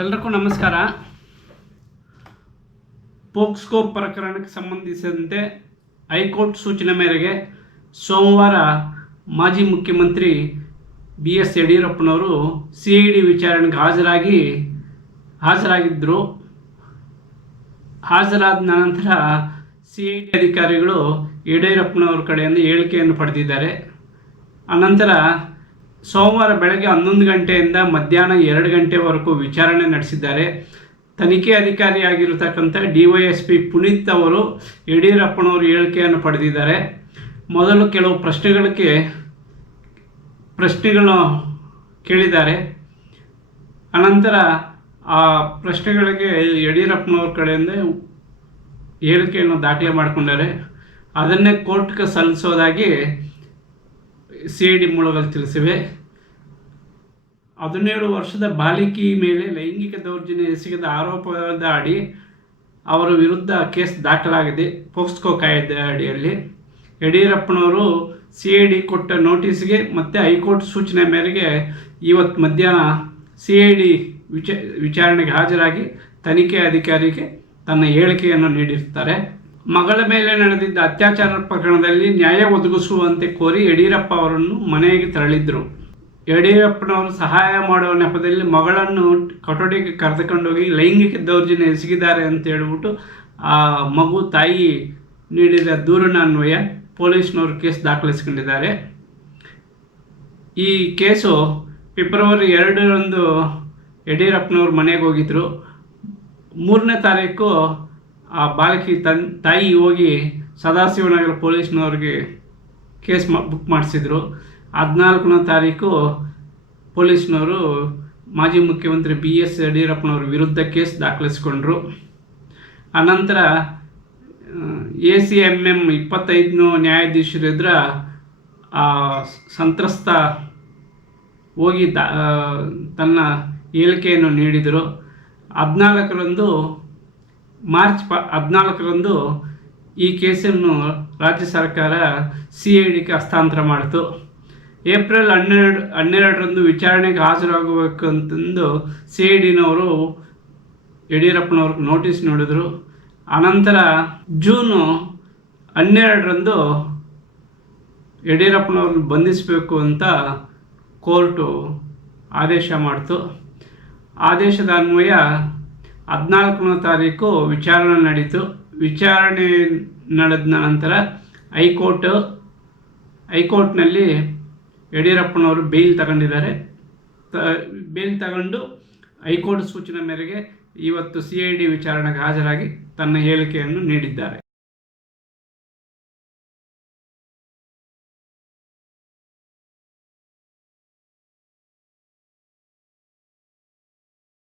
ಎಲ್ರಿಗೂ ನಮಸ್ಕಾರ. ಪೋಕ್ಸ್ಕೋ ಪ್ರಕರಣಕ್ಕೆ ಸಂಬಂಧಿಸಿದಂತೆ ಹೈಕೋರ್ಟ್ ಸೂಚನೆ ಮೇರೆಗೆ ಸೋಮವಾರ ಮಾಜಿ ಮುಖ್ಯಮಂತ್ರಿ ಬಿ ಎಸ್ ಯಡಿಯೂರಪ್ಪನವರು ಸಿ ಐ ಡಿ ವಿಚಾರಣೆಗೆ ಹಾಜರಾಗಿ ಹಾಜರಾಗಿದ್ದರು. ಹಾಜರಾದ ನಂತರ ಸಿ ಐ ಡಿ ಅಧಿಕಾರಿಗಳು ಯಡಿಯೂರಪ್ಪನವ್ರ ಕಡೆಯಿಂದ ಹೇಳಿಕೆಯನ್ನು ಪಡೆದಿದ್ದಾರೆ. ಅನಂತರ ಸೋಮವಾರ ಬೆಳಗ್ಗೆ ಹನ್ನೊಂದು ಗಂಟೆಯಿಂದ ಮಧ್ಯಾಹ್ನ ಎರಡು ಗಂಟೆವರೆಗೂ ವಿಚಾರಣೆ ನಡೆಸಿದ್ದಾರೆ. ತನಿಖೆ ಅಧಿಕಾರಿಯಾಗಿರತಕ್ಕಂಥ ಡಿ ವೈ ಪುನೀತ್ ಅವರು ಯಡಿಯೂರಪ್ಪನವರು ಹೇಳಿಕೆಯನ್ನು ಪಡೆದಿದ್ದಾರೆ. ಮೊದಲು ಕೆಲವು ಪ್ರಶ್ನೆಗಳಿಗೆ ಪ್ರಶ್ನೆಗಳನ್ನು ಕೇಳಿದ್ದಾರೆ. ಅನಂತರ ಆ ಪ್ರಶ್ನೆಗಳಿಗೆ ಯಡಿಯೂರಪ್ಪನವ್ರ ಕಡೆಯಿಂದ ಹೇಳಿಕೆಯನ್ನು ದಾಖಲೆ ಮಾಡಿಕೊಂಡಾರೆ ಅದನ್ನೇ ಕೋರ್ಟ್ಗೆ ಸಲ್ಲಿಸೋದಾಗಿ ಸಿ ಐ ಡಿ ಮೂಲಗಳು ತಿಳಿಸಿವೆ. ಹದಿನೇಳು ವರ್ಷದ ಬಾಲಿಕಿ ಮೇಲೆ ಲೈಂಗಿಕ ದೌರ್ಜನ್ಯ ಎಸಗಿದ ಆರೋಪದ ಅಡಿ ಅವರ ವಿರುದ್ಧ ಕೇಸ್ ದಾಖಲಾಗಿದೆ. ಪೋಕ್ಸ್ಕೋ ಕಾಯ್ದೆ ಅಡಿಯಲ್ಲಿ ಯಡಿಯೂರಪ್ಪನವರು ಸಿ ಐ ಡಿ ಕೊಟ್ಟ ನೋಟಿಸ್ಗೆ ಮತ್ತು ಹೈಕೋರ್ಟ್ ಸೂಚನೆ ಮೇರೆಗೆ ಇವತ್ತು ಮಧ್ಯಾಹ್ನ ಸಿ ಐ ಡಿ ವಿಚ, ವಿಚಾರಣೆಗೆ ಹಾಜರಾಗಿ ತನಿಖೆ ಅಧಿಕಾರಿಗೆ ತನ್ನ ಹೇಳಿಕೆಯನ್ನು ನೀಡಿರ್ತಾರೆ ಮಗಳ ಮೇಲೆ ನಡೆದಿದ್ದ ಅತ್ಯಾಚಾರ ಪ್ರಕರಣದಲ್ಲಿ ನ್ಯಾಯ ಒದಗಿಸುವಂತೆ ಕೋರಿ ಯಡಿಯೂರಪ್ಪ ಅವರನ್ನು ಮನೆಗೆ ತೆರಳಿದ್ದರು ಯಡಿಯೂರಪ್ಪನವರು ಸಹಾಯ ಮಾಡುವ ನೆಪದಲ್ಲಿ ಮಗಳನ್ನು ಕೊಠಡಿಗೆ ಕರೆದುಕೊಂಡೋಗಿ ಲೈಂಗಿಕ ದೌರ್ಜನ್ಯ ಎಸಗಿದ್ದಾರೆ ಅಂತ ಹೇಳ್ಬಿಟ್ಟು ಆ ಮಗು ತಾಯಿ ನೀಡಿದ ದೂರಿನ ಅನ್ವಯ ಪೊಲೀಸ್ನವರು ಕೇಸ್ ದಾಖಲಿಸಿಕೊಂಡಿದ್ದಾರೆ. ಈ ಕೇಸು ಫೆಬ್ರವರಿ ಎರಡರಂದು ಯಡಿಯೂರಪ್ಪನವರು ಮನೆಗೆ ಹೋಗಿದ್ರು. ಮೂರನೇ ತಾರೀಕು ಆ ಬಾಲಕಿ ತನ್, ತಾಯಿ ಹೋಗಿ ಸದಾಶಿವನಗರ ಪೊಲೀಸ್ನವ್ರಿಗೆ ಕೇಸ್ ಮಾ, ಬುಕ್ ಮಾಡಿಸಿದ್ರು. ಹದಿನಾಲ್ಕನೇ ತಾರೀಕು ಪೊಲೀಸ್ನವರು ಮಾಜಿ ಮುಖ್ಯಮಂತ್ರಿ ಬಿ ಎಸ್ ಯಡಿಯೂರಪ್ಪನವ್ರ ವಿರುದ್ಧ ಕೇಸ್ ದಾಖಲಿಸಿಕೊಂಡ್ರು. ಅನಂತರ ಎ ಸಿ ಎಂ ಎಂ ಇಪ್ಪತ್ತೈದನೂ ನ್ಯಾಯಾಧೀಶರಿದ್ರ ಆ ಸಂತ್ರಸ್ತ ಹೋಗಿ ತನ್ನ ಹೇಳಿಕೆಯನ್ನು ನೀಡಿದರು. ಹದಿನಾಲ್ಕರಂದು ಮಾರ್ಚ್ ಪ ಹದಿನಾಲ್ಕರಂದು ಈ ಕೇಸನ್ನು ರಾಜ್ಯ ಸರ್ಕಾರ ಸಿ ಐ ಡಿಗೆ ಹಸ್ತಾಂತರ ಮಾಡಿತು. ಏಪ್ರಿಲ್ ಹನ್ನೆರಡು, ಹನ್ನೆರಡರಂದು ವಿಚಾರಣೆಗೆ ಹಾಜರಾಗಬೇಕು ಅಂತಂದು ಸಿ ಐ ಡಿನವರು ಯಡಿಯೂರಪ್ಪನವ್ರಿಗೆ ನೋಟಿಸ್ ನೋಡಿದರು. ಅನಂತರ ಜೂನು ಹನ್ನೆರಡರಂದು ಯಡಿಯೂರಪ್ಪನವ್ರನ್ನ ಬಂಧಿಸಬೇಕು ಅಂತ ಕೋರ್ಟು ಆದೇಶ ಮಾಡಿತು. ಆದೇಶದ ಅನ್ವಯ ಹದಿನಾಲ್ಕನೇ ತಾರೀಕು ವಿಚಾರಣೆ ನಡೀತು. ವಿಚಾರಣೆ ನಡೆದ ನಂತರ ಹೈಕೋರ್ಟ್, ಹೈಕೋರ್ಟ್ನಲ್ಲಿ ಯಡಿಯೂರಪ್ಪನವರು ಬೇಲ್ ತಗೊಂಡಿದ್ದಾರೆ. ತ, ಬೇಲ್ ತಗೊಂಡು ಹೈಕೋರ್ಟ್ ಸೂಚನೆ ಮೇರೆಗೆ ಇವತ್ತು ಸಿ ಐ ಡಿ ವಿಚಾರಣೆಗೆ ಹಾಜರಾಗಿ ತನ್ನ ಹೇಳಿಕೆಯನ್ನು ನೀಡಿದ್ದಾರೆ.